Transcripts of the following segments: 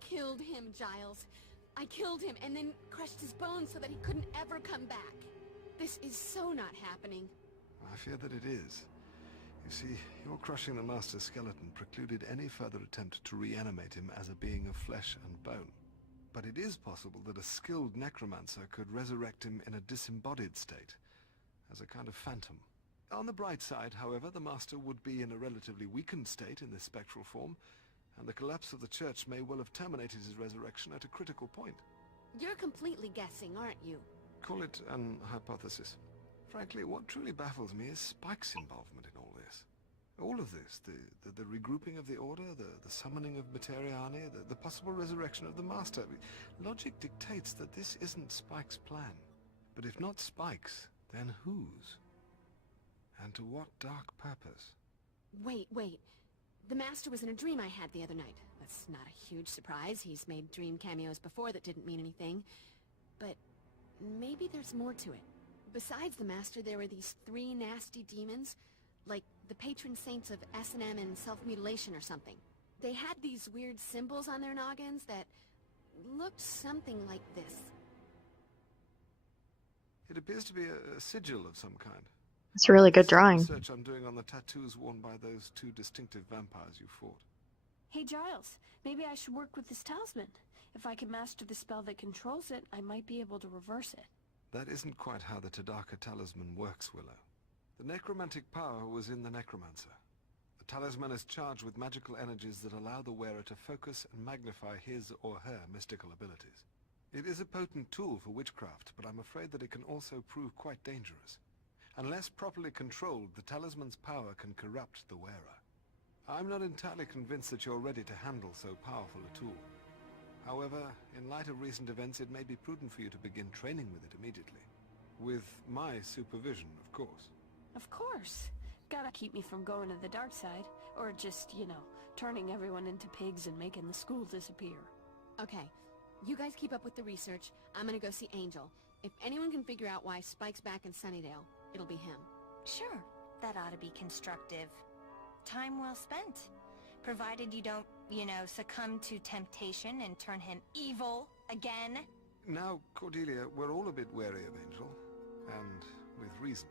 killed him, Giles. I killed him and then crushed his bones so that he couldn't ever come back. This is so not happening. I fear that it is. You see, your crushing the Master's skeleton precluded any further attempt to reanimate him as a being of flesh and bone. But it is possible that a skilled necromancer could resurrect him in a disembodied state, as a kind of phantom. On the bright side, however, the Master would be in a relatively weakened state in this spectral form, and the collapse of the Church may well have terminated his resurrection at a critical point. You're completely guessing, aren't you? Call it an hypothesis. Frankly, what truly baffles me is Spike's involvement in all this. All of this, the regrouping of the Order, the summoning of Materiani, the possible resurrection of the Master. Logic dictates that this isn't Spike's plan. But if not Spike's, then whose? And to what dark purpose? Wait. The Master was in a dream I had the other night. That's not a huge surprise. He's made dream cameos before that didn't mean anything. But maybe there's more to it. Besides the Master, there were these 3 nasty demons, like the patron saints of S&M and self-mutilation or something. They had these weird symbols on their noggins that looked something like this. It appears to be a sigil of some kind. It's a really good drawing. Research I'm doing on the tattoos worn by those 2 distinctive vampires you fought. Hey Giles, maybe I should work with this talisman. If I can master the spell that controls it, I might be able to reverse it. That isn't quite how the Tadaka talisman works, Willow. The necromantic power was in the necromancer. The talisman is charged with magical energies that allow the wearer to focus and magnify his or her mystical abilities. It is a potent tool for witchcraft, but I'm afraid that it can also prove quite dangerous. Unless properly controlled, the talisman's power can corrupt the wearer. I'm not entirely convinced that you're ready to handle so powerful a tool. However, in light of recent events, it may be prudent for you to begin training with it immediately. With my supervision, of course. Of course. Gotta keep me from going to the dark side. Or just, turning everyone into pigs and making the school disappear. Okay, you guys keep up with the research. I'm gonna go see Angel. If anyone can figure out why Spike's back in Sunnydale, it'll be him. Sure, that ought to be constructive. Time well spent. Provided you don't, succumb to temptation and turn him evil again. Now, Cordelia, we're all a bit wary of Angel, and with reason.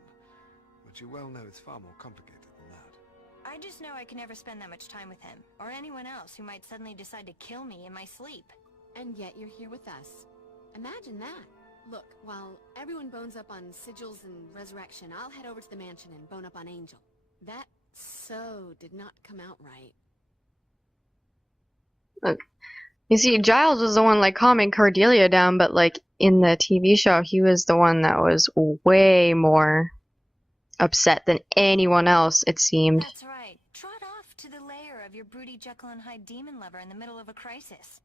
But you well know it's far more complicated than that. I just know I can never spend that much time with him, or anyone else who might suddenly decide to kill me in my sleep. And yet you're here with us. Imagine that. Look, while everyone bones up on sigils and resurrection, I'll head over to the mansion and bone up on Angel. That so did not come out right. Look, you see, Giles was the one calming Cordelia down, but in the TV show, he was the one that was way more upset than anyone else, it seemed. That's right. Trot off to the lair of your broody Jekyll and Hyde demon lover in the middle of a crisis.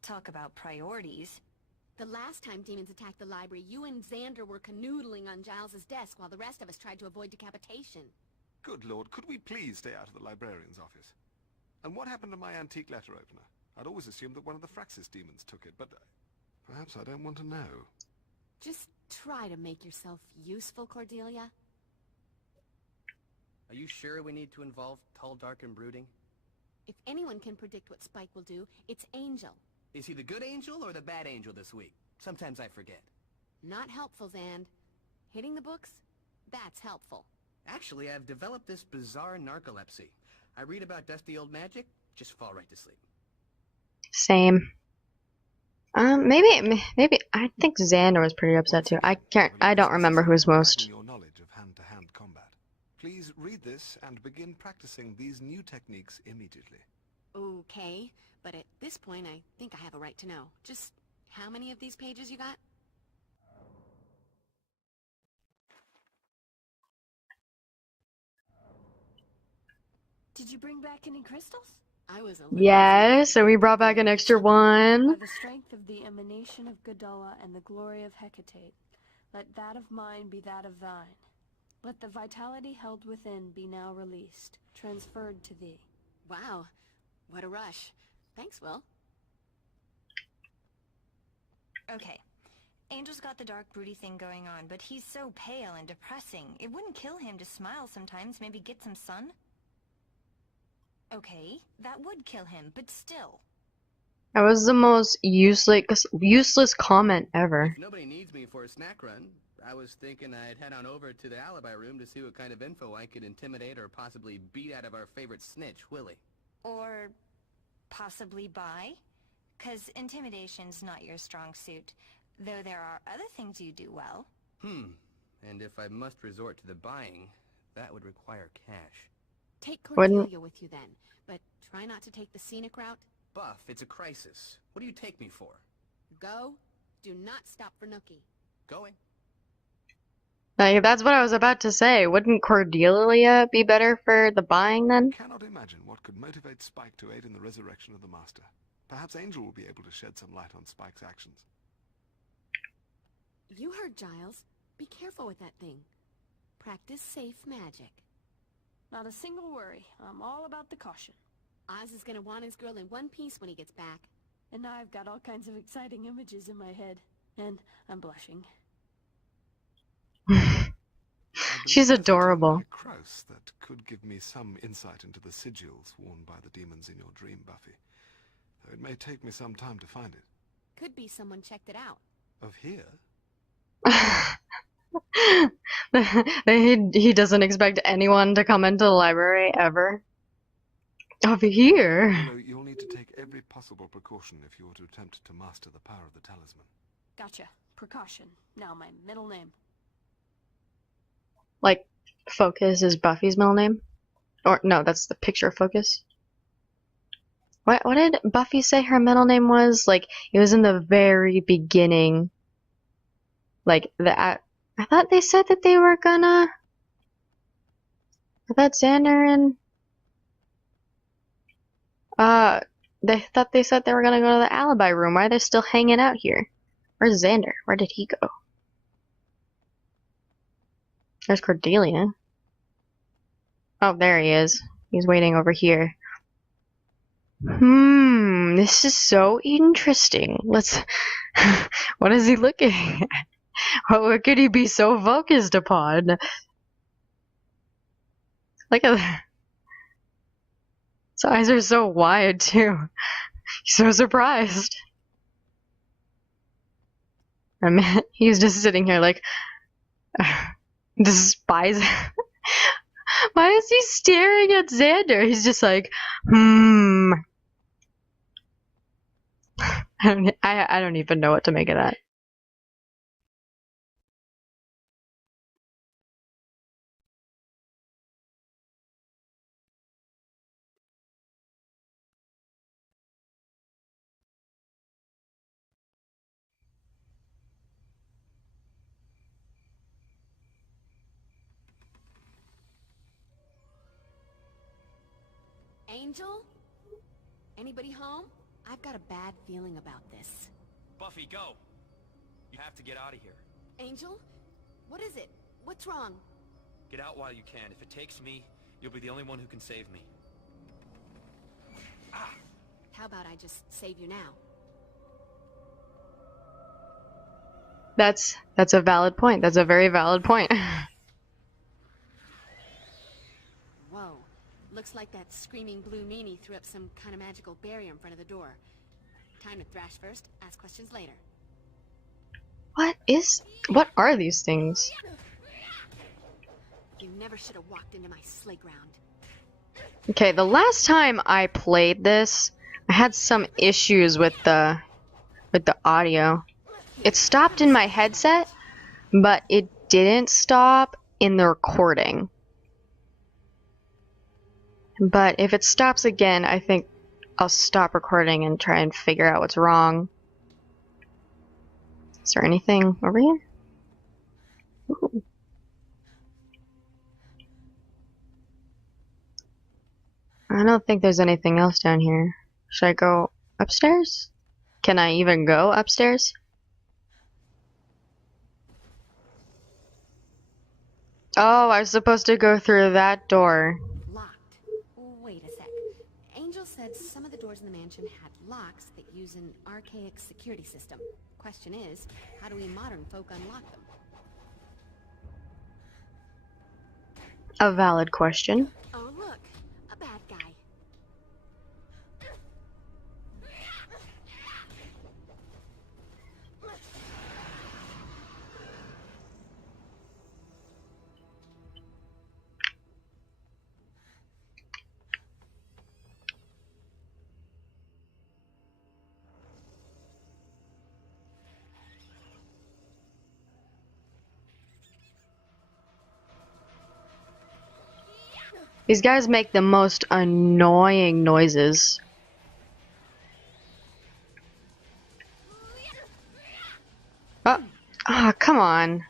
Talk about priorities. The last time demons attacked the library, you and Xander were canoodling on Giles's desk while the rest of us tried to avoid decapitation. Good Lord, could we please stay out of the librarian's office? And what happened to my antique letter opener? I'd always assumed that one of the Fraxis demons took it, but perhaps I don't want to know. Just try to make yourself useful, Cordelia. Are you sure we need to involve Tall, Dark, and Brooding? If anyone can predict what Spike will do, it's Angel. Is he the good angel or the bad angel this week? Sometimes I forget. Not helpful, Xand. Hitting the books? That's helpful. Actually, I've developed this bizarre narcolepsy. I read about dusty old magic, just fall right to sleep. Same. Maybe I think Xander was pretty upset too. I don't remember who was most. Your knowledge of hand-to-hand combat. Please read this and begin practicing these new techniques immediately. Okay, but at this point I think I have a right to know. Just how many of these pages you got? Did you bring back any crystals? I was a little... Yeah, so we brought back an extra one. By the strength of the emanation of Gadala and the glory of Hecate, let that of mine be that of thine. Let the vitality held within be now released, transferred to thee. Wow, what a rush. Thanks, Will. Okay. Angel's got the dark broody thing going on, but he's so pale and depressing. It wouldn't kill him to smile sometimes, maybe get some sun? Okay, that would kill him, but still. That was the most useless comment ever. If nobody needs me for a snack run, I was thinking I'd head on over to the alibi room to see what kind of info I could intimidate or possibly beat out of our favorite snitch, Willie. Or possibly buy? 'Cause intimidation's not your strong suit, though there are other things you do well. And if I must resort to the buying, that would require cash. Take Wouldn't- Cordelia with you then, but try not to take the scenic route. Buff, it's a crisis. What do you take me for? Go. Do not stop for Nookie. Going. Like, that's what I was about to say. Wouldn't Cordelia be better for the buying I then? cannot imagine what could motivate Spike to aid in the resurrection of the Master. Perhaps Angel will be able to shed some light on Spike's actions. You heard Giles. Be careful with that thing. Practice safe magic. Not a single worry. I'm all about the caution. Oz is gonna want his girl in one piece when he gets back. And now I've got all kinds of exciting images in my head. And I'm blushing. I She's believe there's a tool adorable. by Kraus that could give me some insight into the sigils worn by the demons in your dream, Buffy. Though it may take me some time to find it. Could be someone checked it out. Of here? He doesn't expect anyone to come into the library ever. Over here. Willow, you'll need to take every possible precaution if you are to attempt to master the power of the talisman. Gotcha. Precaution. Now my middle name. Like, Focus is Buffy's middle name? Or, no, that's the picture of Focus. What did Buffy say her middle name was? Like, it was in the very beginning. Like, I thought they said that they were gonna... I thought Xander and... they thought they said they were gonna go to the alibi room. Why are they still hanging out here? Where's Xander? Where did he go? There's Cordelia. Oh, there he is. He's waiting over here. This is so interesting. Let's... What is he looking at? What could he be so focused upon? Look at that. His eyes are so wide, too. He's so surprised. I mean, he's just sitting here like... despise. Why is he staring at Xander? He's just like, I don't even know what to make of that. Angel? Anybody home? I've got a bad feeling about this. Buffy, go! You have to get out of here. Angel? What is it? What's wrong? Get out while you can. If it takes me, you'll be the only one who can save me. How about I just save you now? That's a valid point. That's a very valid point. Whoa. Looks like that screaming blue meanie threw up some kind of magical barrier in front of the door. Time to thrash first, ask questions later. What are these things? You never should have walked into my sleigh ground. Okay, the last time I played this, I had some issues with the audio. It stopped in my headset, but it didn't stop in the recording. But if it stops again, I think I'll stop recording and try and figure out what's wrong. Is there anything over here? Ooh. I don't think there's anything else down here. Should I go upstairs? Can I even go upstairs? Oh, I was supposed to go through that door. Locked. Wait a sec. Angel said some of the doors in the mansion had locks that use an archaic security system. Question is, how do we modern folk unlock them? A valid question. Oh, look. A bad guy. These guys make the most annoying noises. Oh, ah, come on.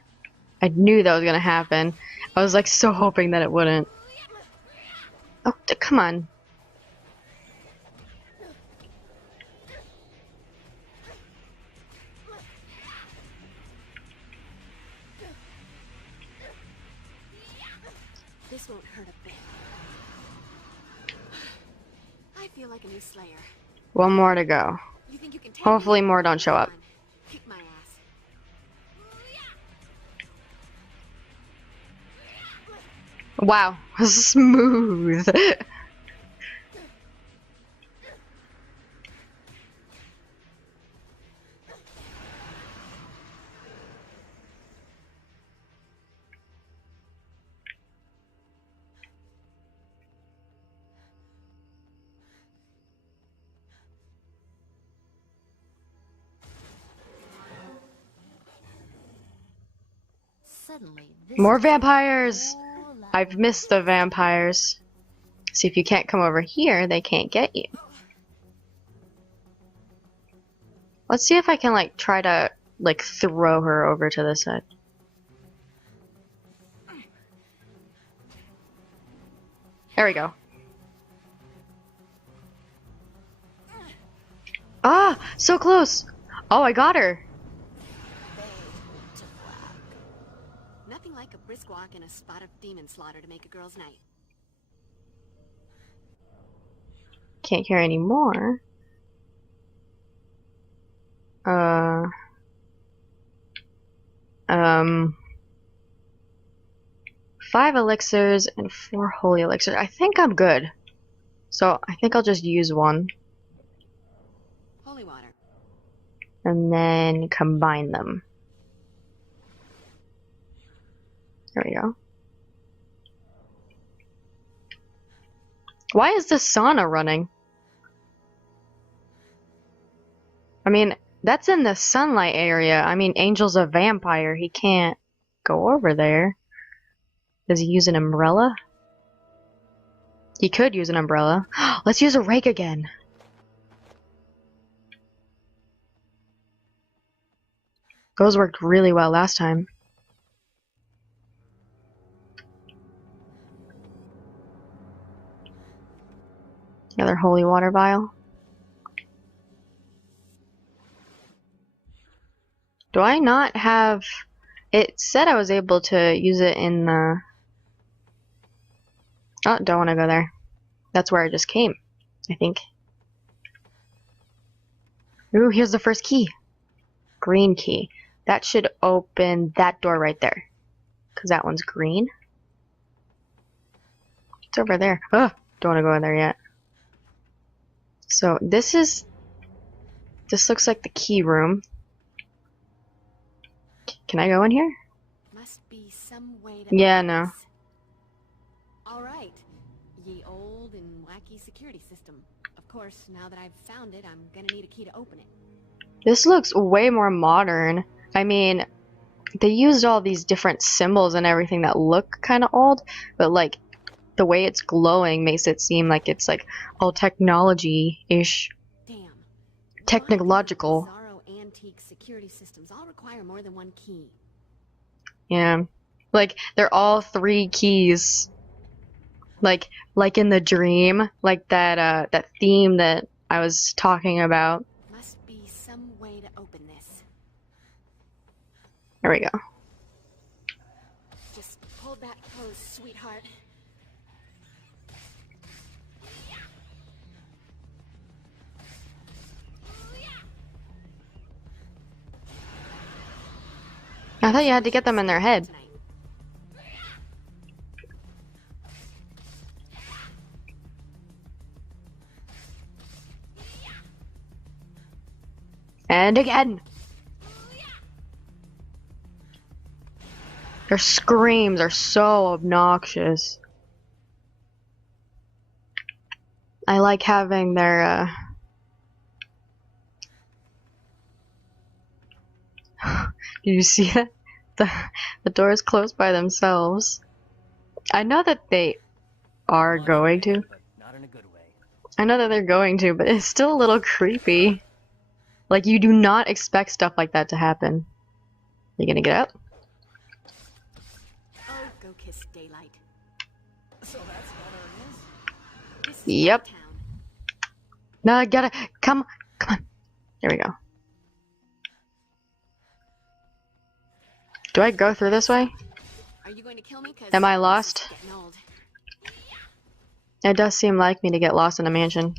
I knew that was gonna happen. I was like so hoping that it wouldn't. Oh, come on. This won't hurt a bit. I feel like a new Slayer. One more to go. You think you can take Hopefully me? more don't show up. Come on, kick my ass. Wow, smooth. Suddenly, this More is vampires! all I I've missed the vampires. See, if you can't come over here, they can't get you. Let's see if I can, like, try to, like, throw her over to the side. There we go. Ah! So close! Oh, I got her! Nothing like a brisk walk and a spot of demon slaughter to make a girl's night. Can't hear any more. 5 elixirs and 4 holy elixirs. I think I'm good. So I think I'll just use one Holy water. and then combine them. There we go. Why is the sauna running? I mean, that's in the sunlight area. I mean, Angel's a vampire. He can't go over there. Does he use an umbrella? He could use an umbrella. Let's use a rake again. Those worked really well last time. Another holy water vial. Do I not have... It said I was able to use it in the... Oh, don't want to go there. That's where I just came, I think. Ooh, here's the first key. Green key. That should open that door right there. Because that one's green. It's over there. Oh, don't want to go in there yet. So this is... This looks like the key room. Can I go in here? Must be some way to Yeah, open no. this. All right. Ye old and wacky security system. Of course, now that I've found it, I'm gonna need a key to open it. This looks way more modern. I mean, they used all these different symbols and everything that look kind of old, but like the way it's glowing makes it seem like it's like all technology-ish. Damn. Technological. Why do bizarro antique security systems all require more than one key? Yeah. Like, they're all 3 keys. Like in the dream, like that theme that I was talking about. Must be some way to open this. There we go. Just hold that pose, sweetheart. I thought you had to get them in their head. Tonight. And again! Their screams are so obnoxious. I like having their, Did you see that? The doors close by themselves. I know that they are going to. But not in a good way. I know that they're going to, but it's still a little creepy. Like, you do not expect stuff like that to happen. You gonna get up? Oh, go kiss daylight. So that's what it is? This is Yep. my town. No, I gotta. Come on. There we go. Do I go through this way? Are you going to kill me? 'Cause Am I this is lost? getting old. It does seem like me to get lost in a mansion.